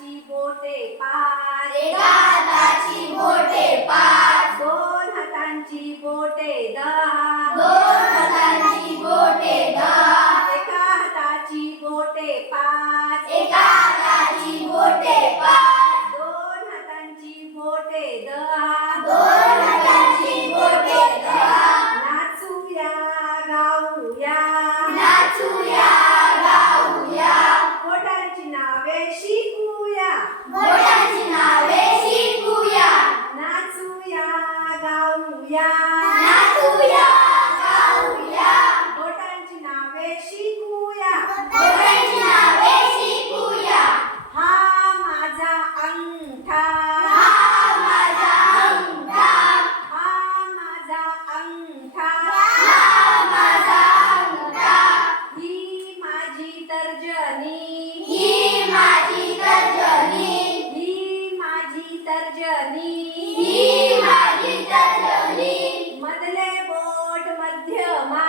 हाताची बोटे पाच, एका हाताची बोटे पाच, दोन हातांची बोटे दहा, दोन हातांची बोटे दहा, एका हाताची बोटे पाच, एका हाताची बोटे पाच, दोन हातांची बोटे दहा, दोन हातांची बोटे दहा, नाचूया गाऊया, नाचूया गाऊया, बोटांची नावे शिकूया, बोटांची नावे शिकूया, नाचूया गाऊया, नाचूया गाऊया, बोटांची नावे शिकूया. बोटांची नावे शिकूया. हा माझा अंगठा, हा माझा अंगठा, हा माझा अंगठा, हा माझा अंगठा, ही माझी तर्जनी, ही माझी तर्जनी, ही माझी तर्जनी, ही माझी तर्जनी, मधले बोट मध्यमा,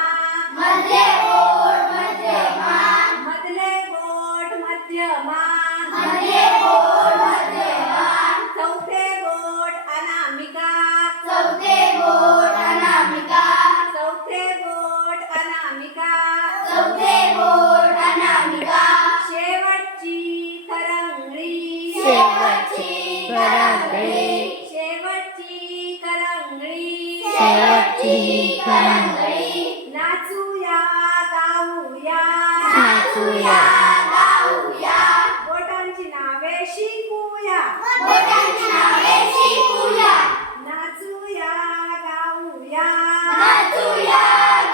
मधले बोट मध्यमा, मधले बोट मध्यमा, मधले बोट मध्यमा, चौथे बोट अनामिका, चौथे बोट अनामिका, चौथे बोट अनामिका, चौथे बोट अनामिका, शेवटची करंगळी, शेवटची करंगळी, शेवटची करंगळी, शेवटची करंगळी, नाचूया गाऊया, नाचूया गाऊया, बोटांची नावे शिकूया, बोटांची नावे शिकूया, नाचूया गाऊया, नाचूया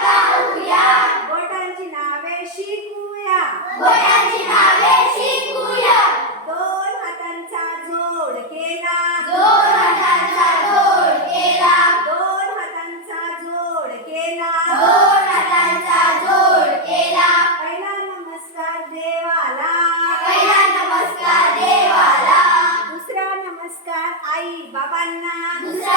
गाऊया, बोटांची नावे शिकूया. बोटांची नावे शिकूया, दोन हातांचा जोड केला, दोन हातांचा जोड केला, दोन हातांचा जोड केला, दोन हातांचा जोड केला, पहिला नमस्कार देवाला, पहिला नमस्कार देवाला, दुसरा नमस्कार आई बाबांना, दुसरा